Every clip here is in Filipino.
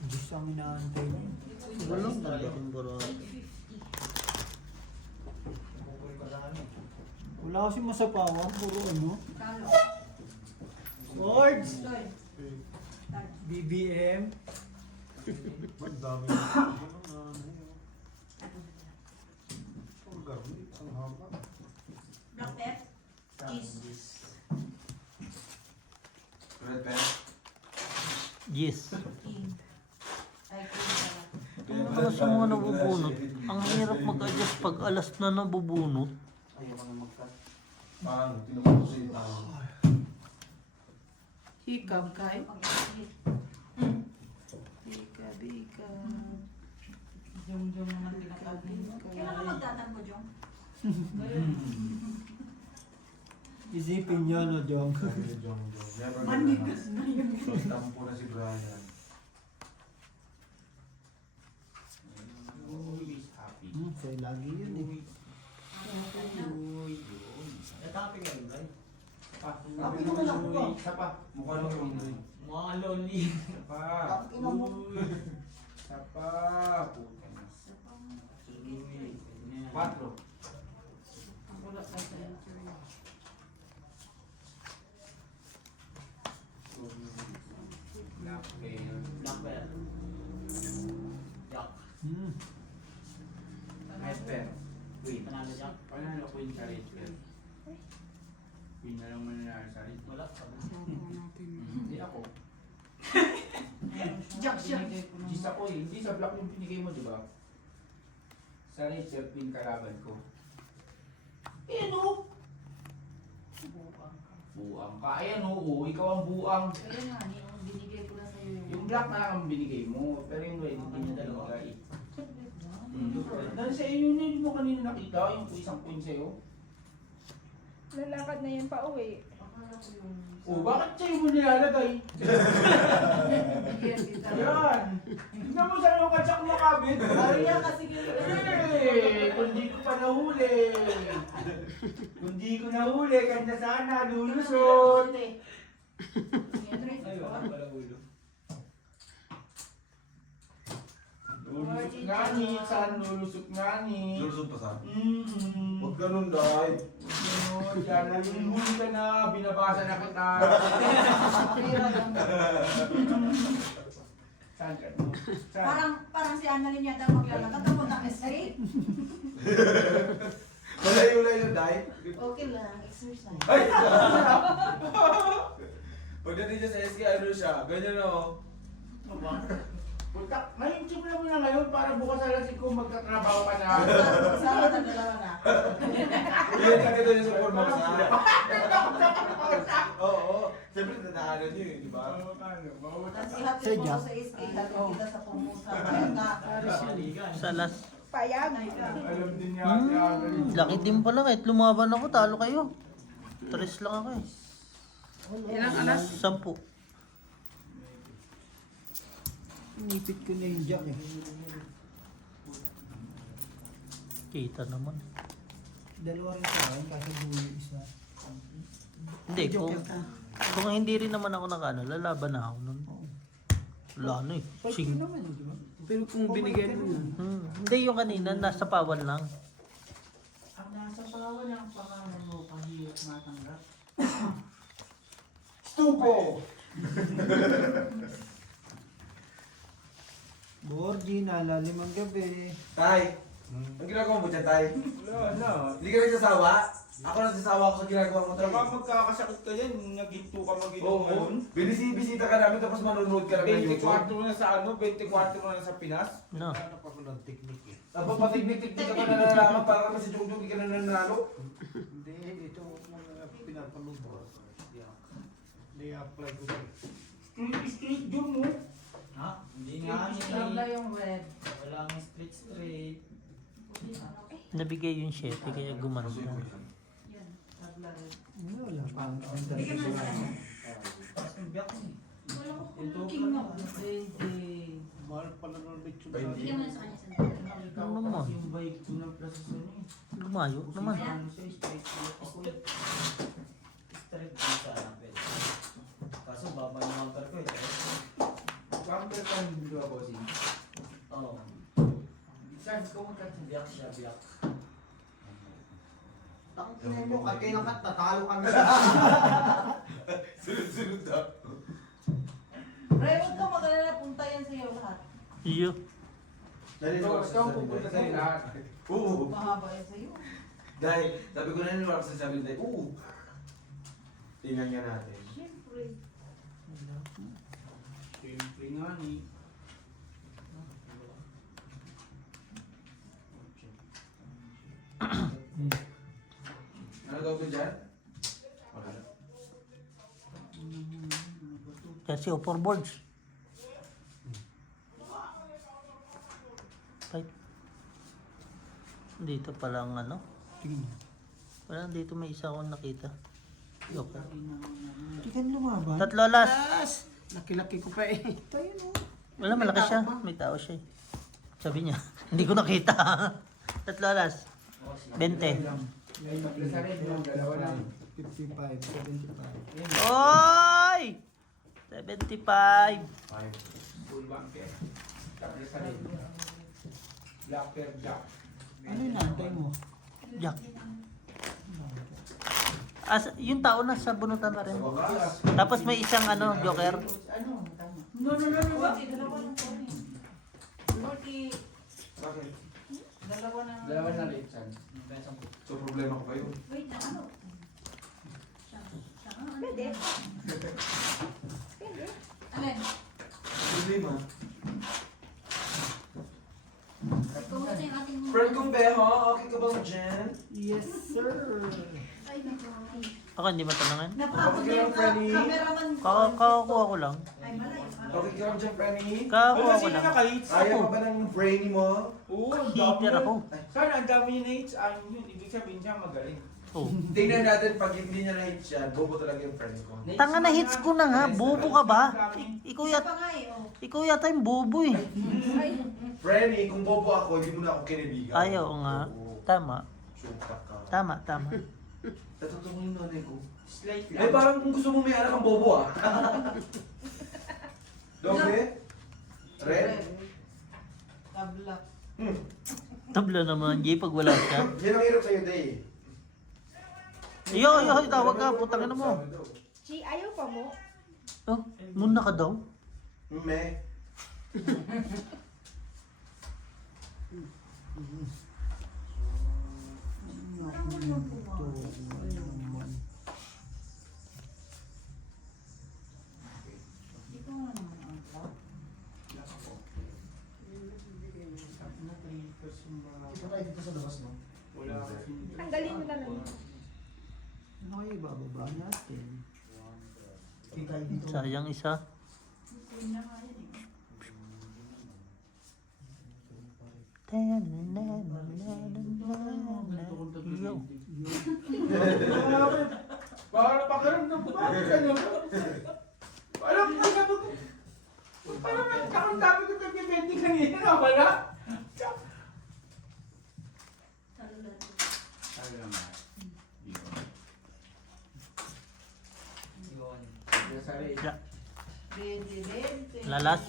Diyos ang inaantay niya. Walang talagang barata. Wala kasi masapawan, puro ano. Kalo. Swords! Lloyd. BBM. Ang dami na ano yun. Ang garlit, ang haba. Black pep. Cheese. Red pen. Yes. King. Ay, king pala. Ang alas yung mga nabubunot. Ang hirap mag-adjust pag alas na nabubunot. Ayaw ka na magkat. Paano? Tinupag ko sa iyo tao. Hikab kay. Pag-ihit. Hikab, hikab. Jong naman pinakabi. Kailan ka magtatampo, Jong? Isipin niyo, no, Jong. Never Manigas na yun. So, tampo na si Brian. Always happy. Sa'yo lagi yun eh. Natapi ka rin, Bray? Happy naman ako pa. Isa pa. Mukha lang yung rin. Mga lonely. Isa pa. Isa pa. Puta na. Sige, 4. Ang ulat na sa entry. Black pen. Black bear. Jack. Red pen. Queen. Panalo, Jack. Panalo queen sa red pen. Queen na lang mananalo sa red pen. Wala. Hindi ako. Jack siya. Gis ako eh. Hindi sa black yung pinigay mo, di ba? Sa red pen, queen kalaban ko. Ayan o! Buang ka. Ayan o, ikaw ang buang. Kaya nga, yung binigay ko na sa'yo Yung black na lang ang binigay mo, pero yung red hindi niya dalawa. Dahil sa iyo yun, hindi mo kanina nakita yung isang queen sa'yo. Lalakad na yan pa uwi. Akala ko yung... O, bakit sa'yo mo nilalagay? Bigyan kita. Yan! Tignan mo sa'yo yung katsak mo kabit. Kaya kasi Kung di ko pa nahuli. Kung di ko nahuli, kanya sana, lulusot. Walang ulo. Lulusot nga ni, saan lulusot nga ni? Lulusot pa sa? Mm-hmm. Huwag ganun, Day. Yan, nalulunghuli ka na, binabasa na kita. Saan ka? Saan? Parang si Annalyn yata maglalakad. Tapos na straight. Malayo-layo, Day. Okay lang, exercise. Ay! Pagdating niya sa SK, ano siya? Ganyan o. Putak, na-YouTube na mo na ngayon para bukas alas ko magtatrabaho ka na. Sama na dalawa na. Yan ka dito niya sa forma ko sa. Oo. Siyempre, nataanan niyo eh, di ba? Tapos ihatid mo ko sa SK, hatid kita sa pumusa. Sa last. Payag. Alam din niya. Laki din pala kahit lumaban ako, talo kayo. 3 lang ako eh. Ilang alas? 10. Inipit ko na yung jack eh. Kita naman. Dalawa rin sa akin, kasi buhay isa. Hindi, kung hindi rin naman ako nakano, lalaban na ako nun. Wala na eh. Fight ko naman eh, di ba? Pero kung binigyan mo na. Hindi yung kanina, nasa pawan lang. Ang nasa pawan ang pangalan mo, pahirap matanggap. Stupo! Borgi, nalalim ang gabi. Tay, ang ginagawa mo dyan, Tay? Wala na. Hindi ka nagsasawa? Ako nagsasawa ako sa ginagawa mo, Tay. Baka magkakasakit ka yan, nag-ginto ka mag-inom Oo. ngayon. Bisita ka namin tapos manonood ka lang ng YouTube. 24 mo na sa ano, 24 mo na sa Pinas. No. Ano pa ko ng technique eh. Tapos patignik-tiknik ka pa na nalaman para kami sa Jungjung, hindi ka na nanalo. Hindi, ito mga pinapanood mo. Hindi apply ko rin. Street yun mo. Ha? Hindi nga Wala yung red. Wala nga straight. Nabigay yung 7 kaya gumanda. Yan, tabla red. Wala pa. Bigyan mo na sa kanya. Tapos ang biyak niya. Wala ko kung king na. Mahal pala ng lechon. Bigyan mo na sa kanya sa Ano naman? Yung vibe ko ng processor niya. Lumayo naman. Ano siya, straight ako. Straight din sana pwede. Kaso babay naman ko eh. Biyak siya, biyak. Tangkinan mo, kat kayo nakat, tatalo kami. Sunod-sunod daw. Ray, huwag ka mag-alala, punta yan sa'yo lahat. Iyo. Naniniwala Ikaw ang pupunta sa lahat. Oo. Mahaba yan sa'yo. Dahil, sabi ko naniniwala sa sabi nila, oo. Tingnan nga natin. Siyempre. Siyempre nga ni. Ano gawin dyan? Wala. Kasi upper boards. Right. Dito palang ano. Wala, dito may isa akong nakita. Joker. Hindi ka lumaban. Tatlo last. Yes! Laki-laki ko pa eh. Tayo no. Wala, malaki siya. May tao siya eh. Sabi niya, hindi ko nakita. Tatlo last. 20. Sa rin yung dalawa lang. 55, 75. Oy! 75. Five. Full bunker. Tapos sa rin. Black pair jack. Ano yung nantay mo? Jack. Yung tao na sa bunutan na rin. Sa wakas. Tapos may isang ano, joker. Ano? Tama. No, Forty, dalawa lang po eh. 40, Bakit? dalawa ng... Dalawa na rin san. So, problema ko ba yun? Wait na, ano? Pwede. Alin? Problema. Ikaw mo yung ating... Friend kong Beho, okay ka bang dyan? Yes, sir. Ay, nagkakaki. Ako hindi matanangan. Napakot na yung Franny. cameraman ko. Kakakuha ko lang. Ay, malayo pa. Okay ka bang dyan, Franny? Kakakuha ko lang. Ayaw pa ba ng brainy mo? Oo, ang Heater dami ako. yun. Sana ang dami niya na hits. Ano yun? Ibig sabihin siya magaling. Oh. Tingnan natin pag hindi niya na-hit siya, bobo talaga yung friend ko. Tanga na hits ko na nga. Bobo ka ba? Ikaw Isa yata, pa nga eh, oh. ikaw yata yung bobo eh. Ay, Franny, kung bobo ako, hindi mo na ako kinibigan. Ayaw nga. Oo. Tama. Suka ka. Tama, tama. Natutong yung nanay ko. Slight Eh lang. parang kung gusto mo may anak ang bobo ah. Doble? Red? tabla. Tabla naman, Jay, pag wala siya. Yan ang hirap sa'yo, Day. Iyo, tawag ka. Putang ina mo. Chi, ayaw pa mo? Oh, muna ka daw. Me. Ito nga naman ang cloud. Ito tayo dito sa labas, no? Wala kasi. Tanggalin mo na lang. Ano kayo ibababa natin? Hindi tayo dito. Sayang isa. Ito na nga yan eh. Yo. Para pakiramdam ko. Bakit ano? Parang ang dami ko nag-20 kanina. Wala. Talulan. Ano naman? Yun. Sorry. Yeah. 20. Lalas.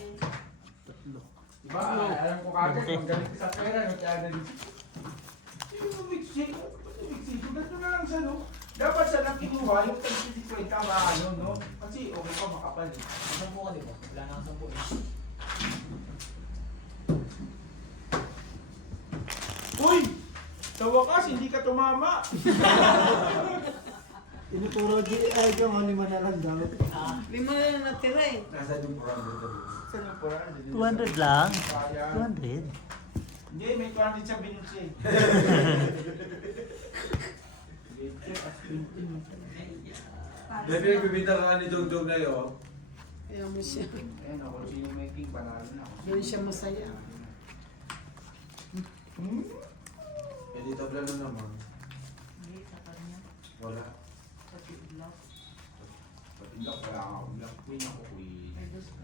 Diba? Alam ko kagad, magaling ka sa pera. Nagkaya din. Yung umiksi. Ganito na lang siya, no? Dapat siya nang kinuha yung tag-50 tama ano, no? Kasi okay pa makapal eh. Sampu ka, di ba? Wala na ang sampu eh. Uy! Sa wakas, hindi ka tumama. Tinuturo ay yung lima na lang daw. Lima na lang natira eh. Nasa yung program dito. Saan yung pura? 200 lang. Kaya. 200. Hindi, may 200 sa binutsi eh. Dahil pinagbibinta ka ni Dogdog na yun. Ayaw mo siya. Ayan ako, sino may king, panalo na ako. Doon siya masaya. Eh di tabla na naman. Hindi, sa kanya. Wala. Sa tiglap. Patindak, wala nga ako. Black queen ako, queen. Ay, Diyos ko.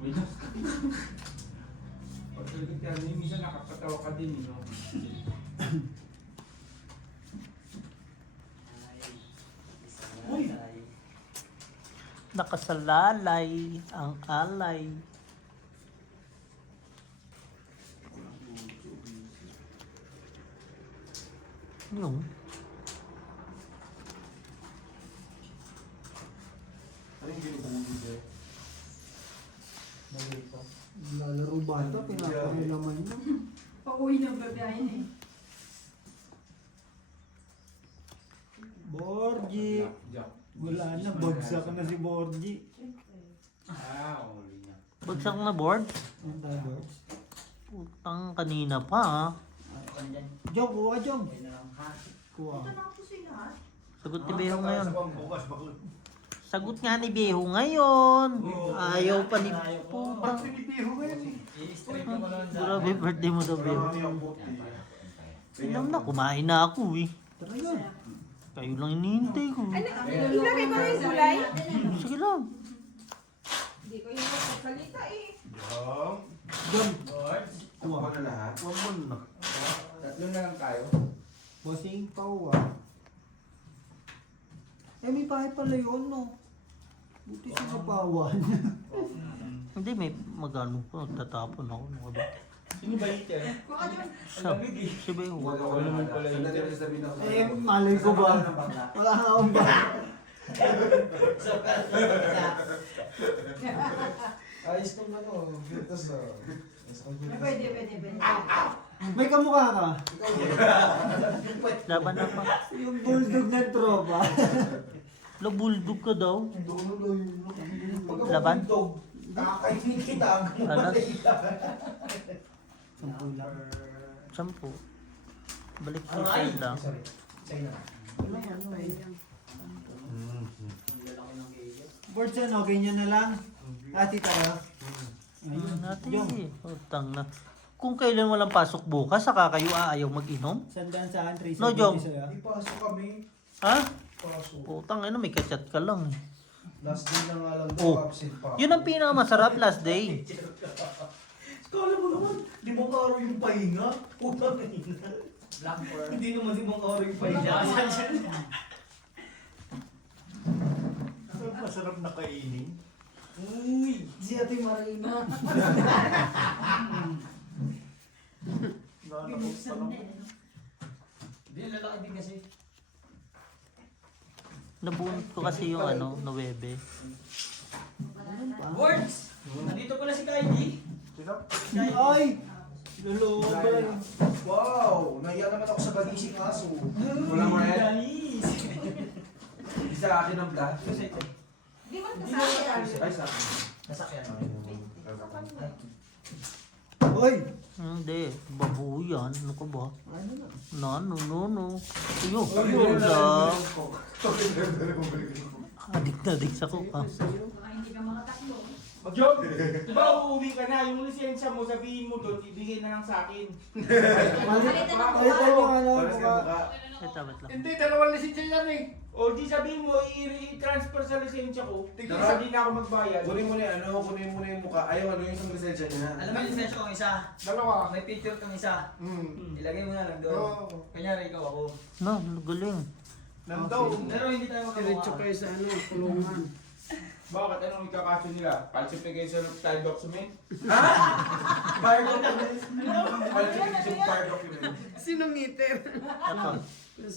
Queen of Pag nagkakita niyo, minsan nakakatawa ka din, no? Uy! Nakasalalay ang alay. Yung. Ano yung ginugugod eh? Lalaro ba ito? Pinapakailaman niya. Pauwi ng babae eh. Borgi. Wala na, bagsak na si Borgi. Uli niya. Bagsak na board? Ang tayo. Putang kanina pa ha. Jong, kuha Jong. Kuha. Ito na po sila. Sagot ni Beho ngayon. Bukas, bakit? Sagot nga ni Beho ngayon. Ayaw pa ni putang. Grabe birthday mo daw Beho. Alam na, kumain na ako eh. Tara yan. Kayo lang hinihintay ko. Ilagay ko na yung gulay. Sige lang. Hindi ko yung magsasalita eh. Jong. Kuha na lahat. Tatlo na lang tayo. Bossing Pau Eh, may bahay pala yun, no? Buti sinabawan. Hindi, may magano ko. Tatapon ako. Ano ka ba? Sino ba ito? Kuha dyan. Si Beho. Wala naman pala yun. Sandali, sabihin ako. Eh, malay ko ba? Wala nga akong ba? Ayos kong ano, virtus na. Pwede. May kamukha ka. Laban na pa. Yung bulldog ng tropa. Lo, bulldog ka daw. Laban? Kakainin kita. Alas. Sampu lang. 10. Balik sa side lang. Sorry. Sa'yo na. Wala ano eh. Boards ano, ganyan na lang. Ati tayo. Ayun natin Jong. eh. Utang na. Kung kailan walang pasok bukas, saka kayo ayaw mag-inom? Sandaan saan, Tracy? No, Jong. Ipasok kami. Ha? Pasok. Utang, ano, may kachat ka lang eh. Last day na nga lang Oh. daw, absent pa. Yun ang pinakamasarap last day. Kala mo naman, di mo karo yung pahinga. Utang na ina. Hindi naman di mo karo yung pahinga. Masarap na kainin. Uy, si Ate Marina. Binuksan na eh. Hindi, lalaki din kasi. Nabunot ko kasi yung ano, 9. Words! Nandito pala si Kylie. Ay! Loloban. Wow! Nahiya naman ako sa bagising aso. Wala mo yan. Isa akin ang black. Di ba kasama? Ay, sa akin. Nasakyan mo. Hoy! Hindi, babuo yan. Ano ka ba? Ano na? No. Tuyo, lang. Adik na adik sa kuka. Baka hindi ka makatakbo. Job, di ba uuwi ka na, yung lisensya mo, sabihin mo doon, ibigay na lang sa akin. Palitan mo ano, Para sa mukha. mukha. Ito, wait lang. Hindi, dalawang lisensya yan eh. O di sabihin mo, i-transfer sa lisensya ko. Tignan, hindi na ako magbayad. Kunin mo na yung ano, kunin mo na yung mukha. Ayaw, ano yung isang lisensya niya. Alam mo yung lisensya kong isa, Dalawa. may picture kang isa. Hmm. Ilagay mo na lang doon. Oo. Kanyari ikaw ako. No, galing. Nandaw. Pero hindi tayo magkakawa. sa ano, kulungan. Bakit? Anong ikakaso nila? Falsification of child document? Fire document. Falsification of fire document. Sino meter? Ito.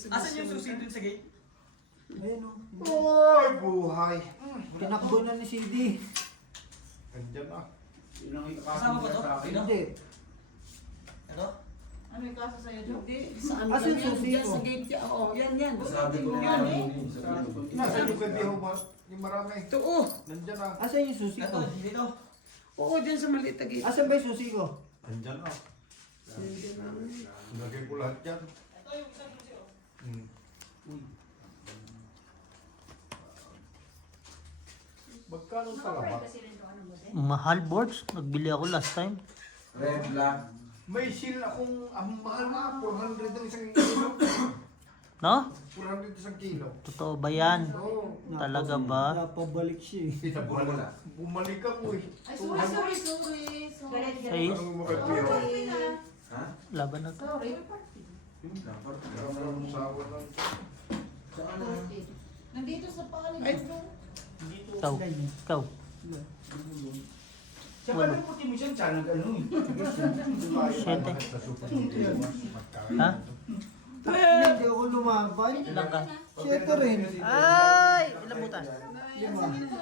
Asan yung susi dun sa gate? Ayun o. Oy, buhay. Tinakbo na ni CD. Andiyan na. Yun ang ikakaso Kasama ba nila to? sa akin. Hindi. Ano? Ano yung kaso sa'yo, Joe? Sa ano Asan yan? susi Yan ko? sa gate yan. Oo, yan. Sabi ko Yan, na eh. Nasa lupad yung yung marami. Ito, oh. Nandiyan na. Asan yung susi Ito, ko? dito. Oo, dyan sa maliit na gate. Asan ba yung susi ko? Andyan na. Yan lang. Lagay ko lahat yan. Ito yung isang susi, oh. Magkano Naka-pray talaga? kasi rin ito, ano mo din? Mahal boards. Nagbili ako last time. Red, black. May seal akong, ang mahal na, 400 ang isang kilo. No? 400 isang kilo. Totoo ba yan? Oo. Talaga ba? Napabalik siya eh. Sa buwan mo na. Bumalik ako eh. Ay, sorry. Galit. Ay, Ano mo kay Pio? Ha? laban na to. Sorry. Dapat. Meron ng sawa lang. Saan na? Nandito sa palit. Ay. Ikaw. Ikaw. Siya pa rin puti mo siya, siya nag-ano eh. Siyete. Ha? Hindi ako lumaban. Ilan ka? 7 rin. Ay! Ilang butas? 5.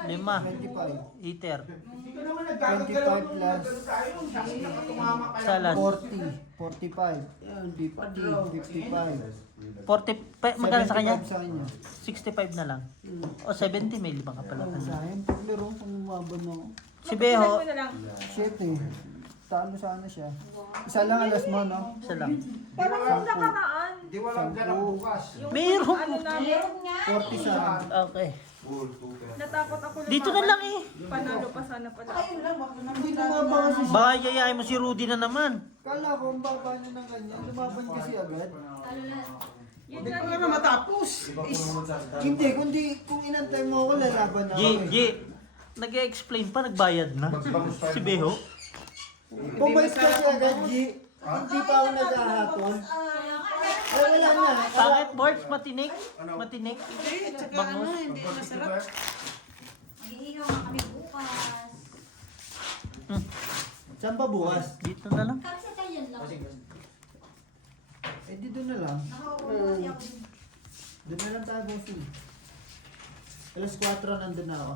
5. 25. Iter. Hindi ka naman nagkakagalaw 25 plus. nung tayo. Sabi na katumama ka lang. Salas. 40. 45. Yan, di pa di. 55. 40. Magkano sa kanya? 75 sa kanya. 65 na lang. O 70, may 5 ka pala. Sa akin, paglaro kung lumaban ako. Si Beho, 7. Talo sana siya. Isa lang alas mo, no? isa lang. Parang yung nakaraan. Di walang ganang bukas. Meron. Ano namin? Meron nga. 40 sa akin. Okay. Natakot ako Dito na lang eh. Panalo pa sana pala. Ayun lang, wag na Hindi lumaba kasi siya. Baka yayain mo si Rudy na naman. Kala ko, ang baba niya ng ganyan. Lumaban kasi agad. Yun Hindi lang pa nga matapos. Hindi, kung inantay mo ako, lalaban na G, ako. G. Nag-explain pa, nagbayad na. Si Beho. Pumayos kasi agad, G. Hindi pa ako naghahatol. Ay, wala na. Bakit, Boards? Matinik? Matinik? Hindi, tsaka ano, hindi masarap. Mag-iihaw na kami bukas. Saan pa bukas? Dito na lang. Kami sa Italian lang. Eh, dito na lang. Nakauwi ako dun. Doon na lang tayo, bossing. Alas 4 nandun na ako.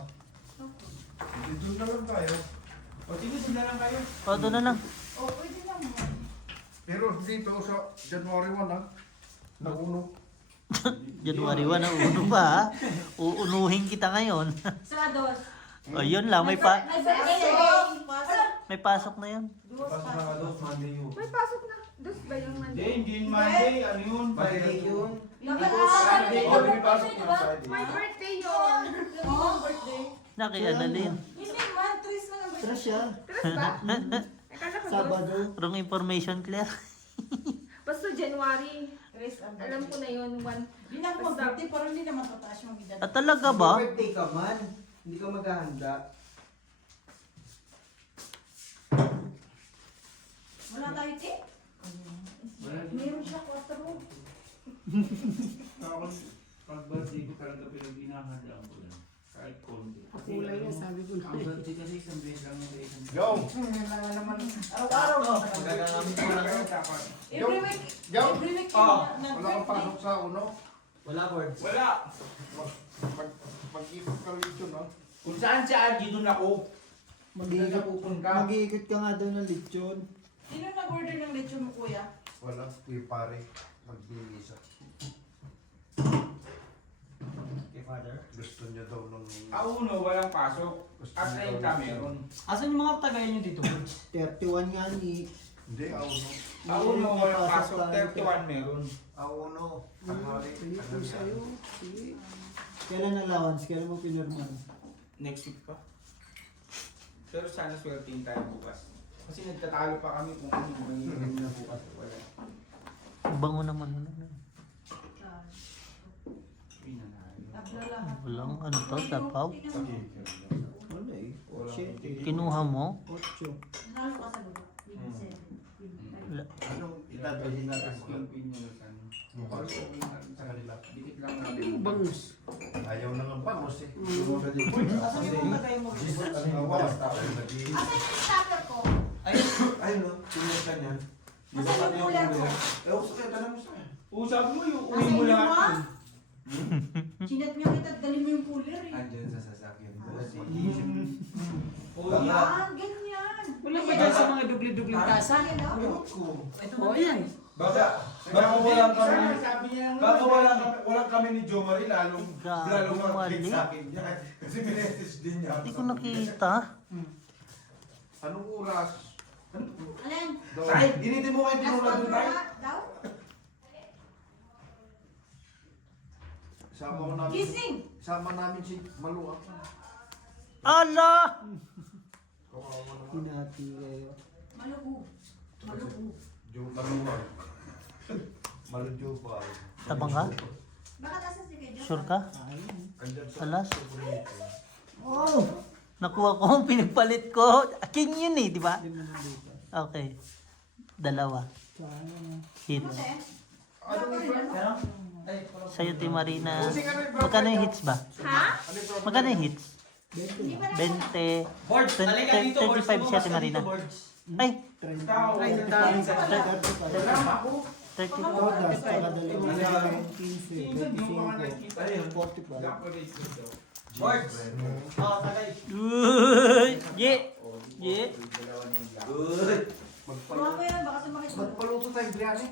Dito na lang tayo. O sige, doon na lang kayo. O, doon na lang. Oh, pwede naman. Pero dito sa January 1 ha, naguno. January 1 na uno pa ha. Uunuhin kita ngayon. Sa dos. O, yun lang. May birthday. may pasok na yun. May pasok na. Dos ba yung Hindi, Monday? hindi yun Monday. Ano yun? Monday yun. Sunday. May pasok na Friday. My birthday yun. Nakiadalin. Hindi man, Tris na lang. Stress siya. Tres ba? Akala ko dos. Sabado. Wrong information, Claire. Basta January. Tris ang Alam ko na yun. Hindi na ako mag-birthday, pero hindi naman tataas yung edad. At talaga ba? Birthday ka man. Hindi ka maghahanda. Wala tayo, Ti? Meron siya 4. Pag birthday ko talaga pinag-inahandaan ko yan. Kahit konti. Kulay yan, sabi ko na. Ang birthday kasi isang beses lang yung isang beses. Yo! Araw-araw. Magagamit ko lang. Every week. Yo! Every week. Ah, Wala kang pasok sa uno. Wala, Boards. Wala! Mag-ikot ka dito, no? Kung saan si Argy, doon ako. Mag-iikot Pupunta. mag-iikot ka nga daw ng lechon. Sino nag-order ng lechon mo, kuya? Wala, kuya pare. Magbibisa. Kay Father. Gusto niya daw ng... Auno, walang pasok. At 30 meron. Asan yung mga tagay nyo dito? 31 nga ni. Hindi, auno. Auno, walang pasok. 31 meron. Auno. Tanghali. Sige po sa'yo. Sige. Kailan allowance? Kailan mo pinirman? Next week pa. Pero sana swertein tayo bukas. Kasi nagtatalo pa kami kung ano yung mangyayari na bukas. Wala. Bango naman. Pinanalo. Walang ano to, tapaw. Wala eh. Wala. 7. Kinuha mo. 8. Nalo ka sa lupa. Wala. Anong idadalhin natin Tapos yung pinyos, ano. bukas? Sa kanila. Dikit lang natin. Yung bangus. Ayaw na ng bangos eh. Asan yung mga tagay mo? Walas tao. Asan yung stopper ko? Ayun no, tingnan ka niyan. Asan yung cooler ko? Ewan ko kaya tanong mo sa akin. Usap mo yung uwi Nasa mo inyo lahat ha? yun. Sinat niya kita, dali mo yung cooler eh. Andyan sa sasakyan mo. O Yan, ganyan. Wala ba dyan sa mga dubli-dubling tasa? Yan daw. Ewan ko. O, yan. Baka wala kami. Sabi niya Baka wala kami ni Jo Marie lalong Gago, mag-click mali. sa akin yan. Kasi minessage din niya. Hindi ko nakita. Anong oras? Alin? Tay, initin mo kayo Last tinulad one doon tayo. daw? Sama ko namin. Gising! Sama namin si Maluak. Ala! Hinati kayo. Maluko. Maluko. Maluak. Malujo pa. Tabang ka? Bakit asa si Kedyo? Sure ka? Andyan sa Alas? Oh! Nakuha ko ang pinagpalit ko. King yun eh, di ba? Hindi mo na dito. Okay. Dalawa. Sayang. Hits. Ano yung friend? Sa'yo, Ti Marina. Magkano yung hits ba? Ha? Magkano yung hits? 20. 20. Boards, halika dito. 35 siya, Ti Marina. Ay! 30. Tao. Ay, Wala dami. ako. Todas, tsaka dalawang 15, Minsan yung mga 25, nakikita yun, 45. evaporate ko daw. Sports. Oo, tagay. Uy! Ye! Ye! Good. Kuha ko yan, baka sumakit mo. Magpaluto tayo biryani.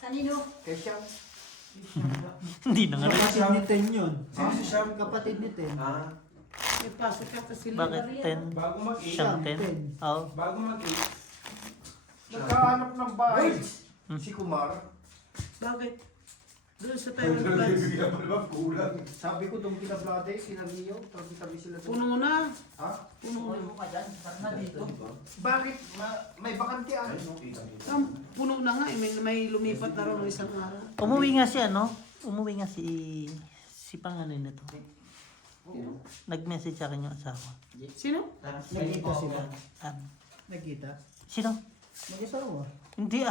Kanino? Kaya siya. Hindi na nga rin. Kapatid ni Ten yun. Sino si Sharp? Kapatid ni Ten. Ah, May pasok ka kasi. Bakit 10? Bago mag-8, Siyang 10? Oo. bago mag-8, nagkahanap ng bahay. Si Kumar. Bakit? Doon sa Taiwan Flats. kulang. Sabi ko doon kina Blade, kina Rio. Tabi-tabi sila doon. Puno na. Ha? Puno na. mo ka dyan. Parang na dito. Bakit? May bakante ah. Puno na nga. May lumipat na raw ng isang araw. Umuwi nga si ano? Umuwi nga si pangalan nito. Nag-message sa akin yung asawa. Sino? Nagkita sila. Ano? Nagkita. Sino? Mag-asawa. Hindi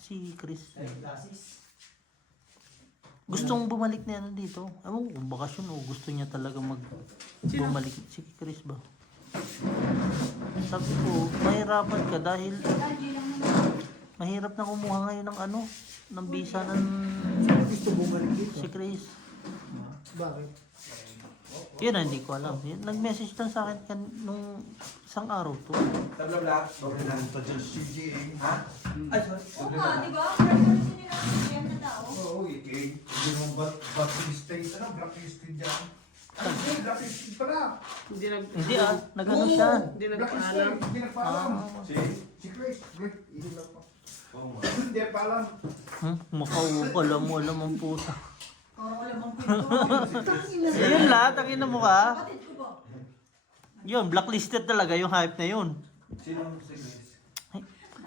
si Chris. Gustong bumalik na yan dito. Ewan ko kung bakasyon o gusto niya talaga bumalik. Si Chris ba? Sabi ko, mahirapan ka dahil mahirap na kumuha ngayon ng ng visa ng Sino gusto bumalik dito? si Chris. Bakit? Yun na, hindi ko alam. Yun, nag-message lang sa akin nung isang araw to. Tabla black. Doble na. Ha? Ay, sorry. Oo nga, di ba? Pero kasi nila yan na tao. Oo, iking. Hindi mo blacklisted. Ano? Blacklisted dyan. Ano? Blacklisted pala. Hindi nag... Hindi nag-ano siya. Hindi Blacklisted. nagpaalam. Hindi nagpaalam. Si? Si Chris. Wait, hindi lang pa. Oo nga. Hindi nagpaalam. Alam mo ang puta. Oo, alam mong pinto. Yun lang, tangina mo ka. Kapatid ko ba? Yun, blacklisted talaga yung hype na yun. Sino si Chris?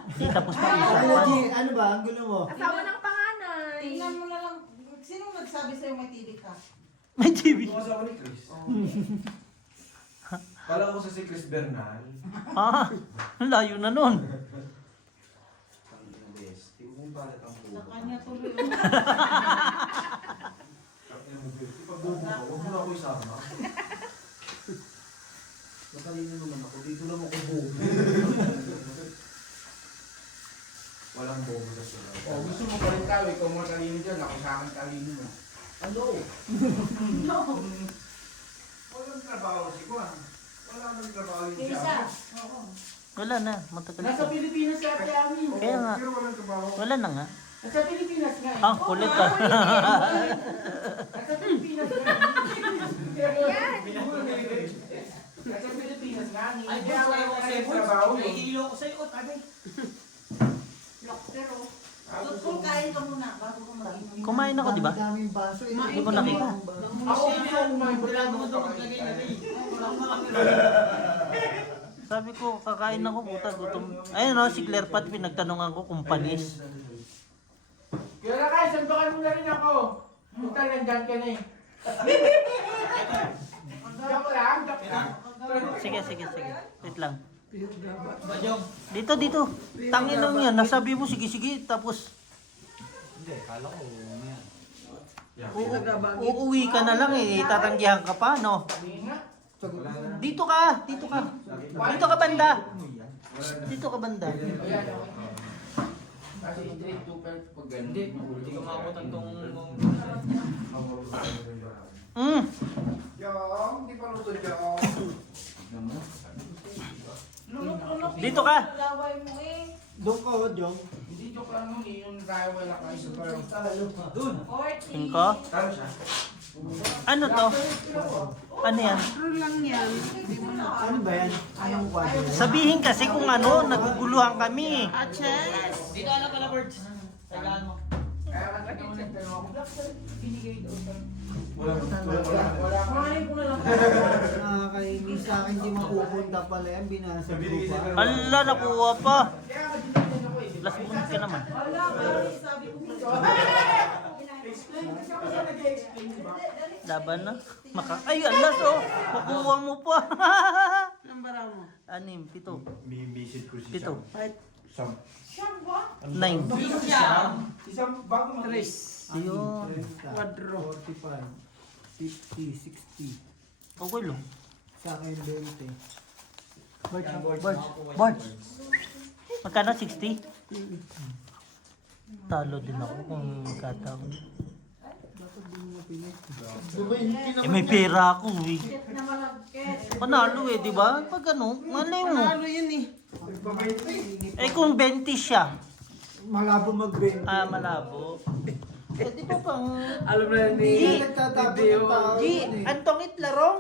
Hindi, tapos na Ano, usapan. G? Ano ba? Ang gulo mo? Asawa ng panganay. Tingnan mo na lang. Sinong nagsabi sa'yo may TV ka? May TV. Yung asawa ni Chris. Kala ko sa si Chris Bernal. Ang layo na nun. Ang best. Tingnan mo pala ang Sa puto. kanya tuloy. Huwag mo na ako isama. Matalino naman ako. Dito lang ako buo. Walang bobo sa sila. Oh, gusto mo pa rin tayo, ikaw matalino dyan, ako sa akin talino mo. Ano? Walang trabaho si Juan. Wala nang trabaho yung Isa. siya. Oo. Wala na, matagal Nasa na. Pilipinas si Ate Amin. Kaya nga, Pero walang trabaho. wala na nga. Nasa Pilipinas nga. Ah, kulit ka. Nasa Pilipinas nga. Kasi Pilipinas nga, Ay, hindi boss, ako ayaw ko sa'yo, boss. trabaho. Nahihilo ko sa'yo, tagay. Pero, kung kain ka muna bago ka mag-inom. Kumain ako, di ba? Daming baso. eh. Hindi mo nakita. Ako hindi ako kumain, Wala wala mo mo doon, ito. tagay na rin. Sabi ko, kakain ako, puta, gutom. Ayun o, si Claire Pat, pinagtanungan ko kung panis. Kaya na kayo, sandukan mo na rin ako. Punta nandyan ka na eh. Joke lang, joke lang. Sige. Wait lang. Bajong. Dito. Tangin lang yan. Nasabi mo, sige. Tapos, Hindi, kala ko. uuwi ka na lang eh. Tatanggihan ka pa, no? Hindi nga. Dito ka. Dito ka banda. Dito ka banda. Ayan, okay. Kasi straight to pag ganun. Hindi ko makutan tong... Jong, di pa luto Jong. Lunok-lunok. Dito ka. Laway mo eh. Doon ka, Jong. Hindi joke lang nun eh, yung tayo wala kayo super. Doon. 40. Tingko. Talo siya. Ano to? Ano yan? Pero lang yan. Ano ba yan? Anong kwadro? Sabihin kasi kung ano, naguguluhan kami. Aches. Dito alam ka na, Birds. Tagaan mo. Kaya ka naman nagtanong ako, binigay doon. Wala. Wala ko. Kuhanin ko na lang. Nakakainis sa akin, di mapupunta pala yan. Binasag ko pa. Ala, nakuha pa. Kaya ka dinigyan ako eh. Last minute ka naman. Wala, pare. Sabi ko dito. Explain kasi ako sa nag-explain, di ba? Laban na. Ay, alas oh. Makuha mo pa. Nambara mo. 6, 7, Binibisit ko 7, Kahit Siyam ba? 9. Isang bago mag- tres. Ayun. Quadro. 45, 50, 60. Okay lang. Sa akin, 20. Birds. Magkano? 60? Talo din ako kung kataon. Diba, hindi Eh may pera ako eh. Kit na malagkit. Panalo eh, di ba? Pag ano, malay mo. Ano yun eh? Eh kung 20 siya, malabo magbenta. ah malabo. Eh di ba pang... Alam na Hindi ni... na nagtatapon ng tao. G, antong itlarong.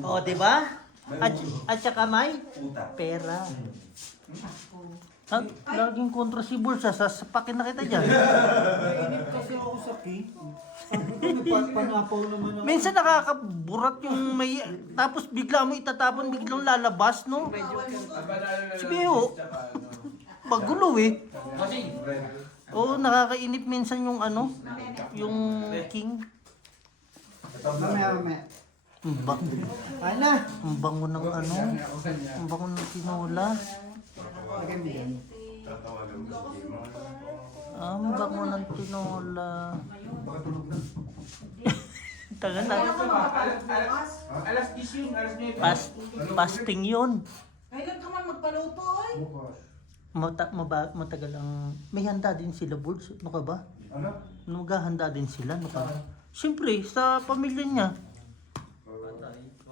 O, di ba? At saka may pera. Laging kontra si Bursa, sasapakin na kita dyan. Mainit kasi ako sa cake. Panapaw naman ako. Minsan nakakaburat yung may... Tapos bigla mo itatapon, biglang lalabas, no? Si Beo, magulo eh. Oo, nakakainip minsan yung ano, yung king. Mamaya. Ang ba- Ay na. ang bango ng ano, ang bango ng tinola. Ang bango ng tinola. Tagal na. Alas 10 yun, alas 9. Fasting yun. Kailan ka man magpaluto, oy? Matagal ang... May handa din sila, Bulls. Ano ka ba? Ano? Naghahanda din sila. Ano ka? Siyempre, sa pamilya niya.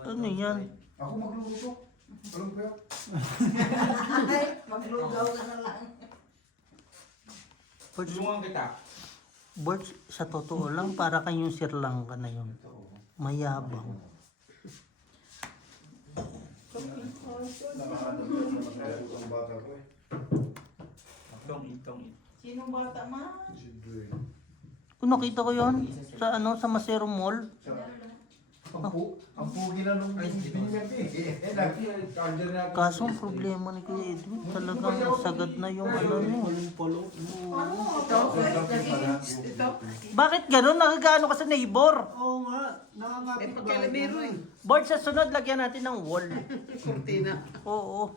Ano yan? Ako magluluto. Alam ko yan. Maglugaw ka na lang. Bulls, Tulungan kita. Bulls, sa totoo lang, para kayong Sri Lanka na yun. Mayabang. Sinong bata man? Kung nakita ko yun, sa ano, sa Masero Mall. Ang pugi na nung binyag eh. Kaso ang problema ni Kuya Edwin, talagang sagad na yung ano niya. Bakit ganun? Nakagaano ka sa neighbor? Oo nga. May Nakangapit ba? pagkalamero eh. Board sa sunod, lagyan natin ng wall. Kurtina. Oo.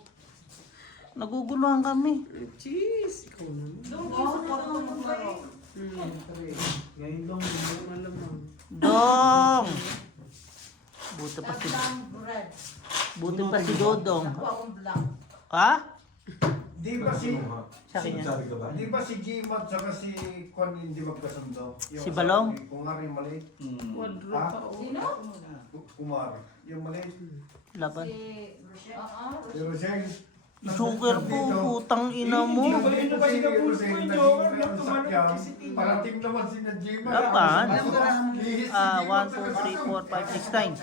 Naguguluhan kami. Cheese. Ikaw naman. Doon kayo sa kwarto maglaro. Ngayon lang. Malamang. Dong! Buti pa si, Bread. buti pa si Dodong. Ako akong black. Ha? Di ba si... Sa akin yan. Di ba si Gmat saka si Kwan hindi magkasundo? Yung Si Balong? Kumar yung maliit. Quadro Ah? pa oh. Sino? Kumar. Yung maliit. Laban. Oo. Si Rosel. Joker po, putang ina mo. Hindi ba yun na kasi napuso ko yung Joker na tumalong parating naman si na Gmat. Laban. Lihis si Ah, Gmat 1, saka 2, 3, 4, 5, 6, 9.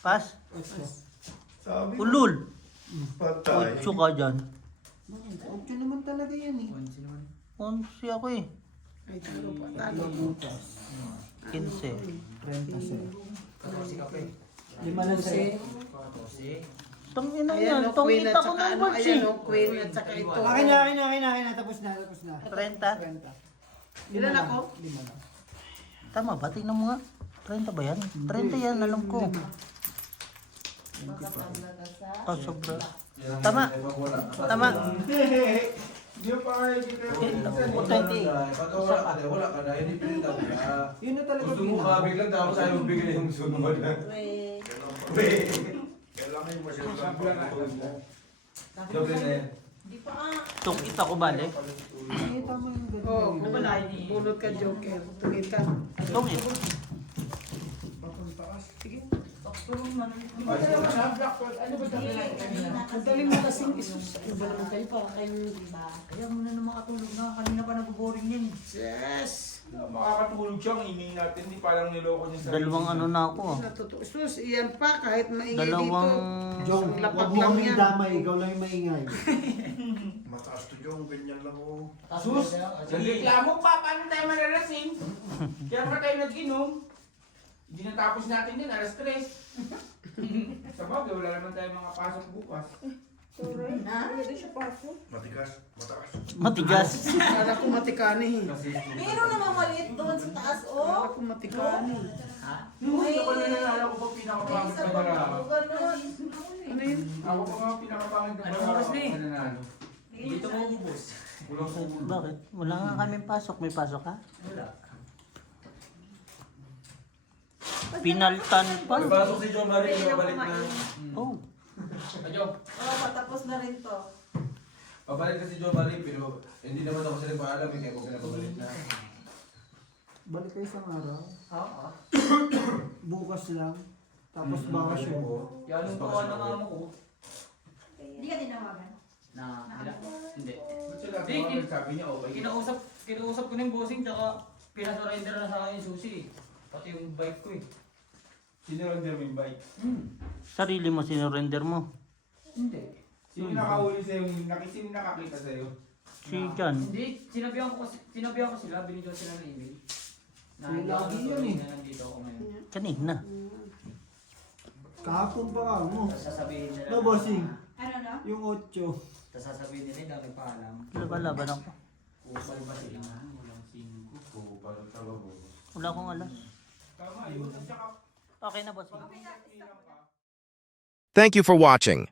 Pass. Sabi ko, Ulul. patay. 8 ka dyan. Ocho naman talaga yan eh. 11 ako eh. Ay, talo pa. Talo. 15. 30. Lima na sa'yo. Tang ina Ayan yan. o, Tong queen ita at ko saka ng ano. words Ayan eh. o, queen at saka ito. Akin na. Tapos na. 30. 30. Ilan ako? Lima na. Tama ba? Tingnan mo nga. 30 ba yan? 30 yan, alam ko. Oh, sobra. Tama. Tama. Hindi pa kayo kita. O, 20. Wala ka na, hindi pinitang ka. Yun na talaga. Gusto mo kabig lang, tapos ayaw mo bigay yung sunod. Kailangan yung masyadong Doble na yan. Di pa nga. Tong ita ko bale. Eh, tama yung ganun. Oh, bunot ka, Joker. Tumita. Tong ita. Tulong man. Ano ba Ang dali mo kasing isus. Ano ba naman kayo para kayo, di ba? Kaya mo na naman makatulog na. Kanina pa nag-boring yan. Yes! Makakatulog siya ang ingay natin, hindi parang niloko niya sa Dalawang ano na ako. ah. Natutuwa. Sus, iyan pa, kahit maingay Dalawang... dito. Jong, Lapag wag mo lang kami yan. damay. Ikaw lang yung maingay. Mataas to Jong, ganyan lang oh. Sus! Nagreklamo pa, paano tayo malalasing? Kaya pa tayo nag-inom. Hindi natapos natin din, alas 3. Sa bagay, wala naman tayo mga pasok bukas. Matigas, mataas. Matigas. Kala ko matikani. Meron namang maliit doon sa taas, Kala oh. ko matikani. Nung ako na nalala ko pag pinakapangit na barako. Ganun. Ano yun? Ako pa nga pinakapangit na Anong barako. oras na eh? Nanalo. Dito mo ubos. Kulang po ulo. Bakit? Wala nga kaming pasok. May pasok ka? Wala. Pinaltan pa. Pagpasok si John Marie, balik na. Oh. Adyo. Oh, patapos na rin to. Pabalik kasi Joe Marie, pero hindi naman ako sila paalam, kaya ko pinapabalik na. Balik kayo isang araw. Oo. Bukas lang. Tapos bakasyon. Yan ang tuwa ng amo ko. Hindi ka tinawagan. Hindi. Ba't sila tumawag? Sabi niya, okay. Kinausap ko na yung bossing, tsaka pinasurrender na sa akin yung susi eh. Pati yung bike ko eh. Sinurrender mo yung bike. Sarili mo, sinurrender mo. Hindi. Sino nakahuli sa'yo? Sino nakakita sa'yo? Si Jan. Hindi, sinabihan ko sila, binigyan sila ng email. Sila lagi yun eh. Na nandito ako ngayon. Kanina. Kahapon pa ka mo. Tapos sasabihin nila. No, bossing. Ano no? Yung 8. Tapos sasabihin nila, dami pa alam. Laban ako. Kupal ba sila? Walang 5 po, parang trabaho. Wala akong alas. Tama yun. At saka, Okay na, boss. Okay na. ilang ka. Thank you for watching.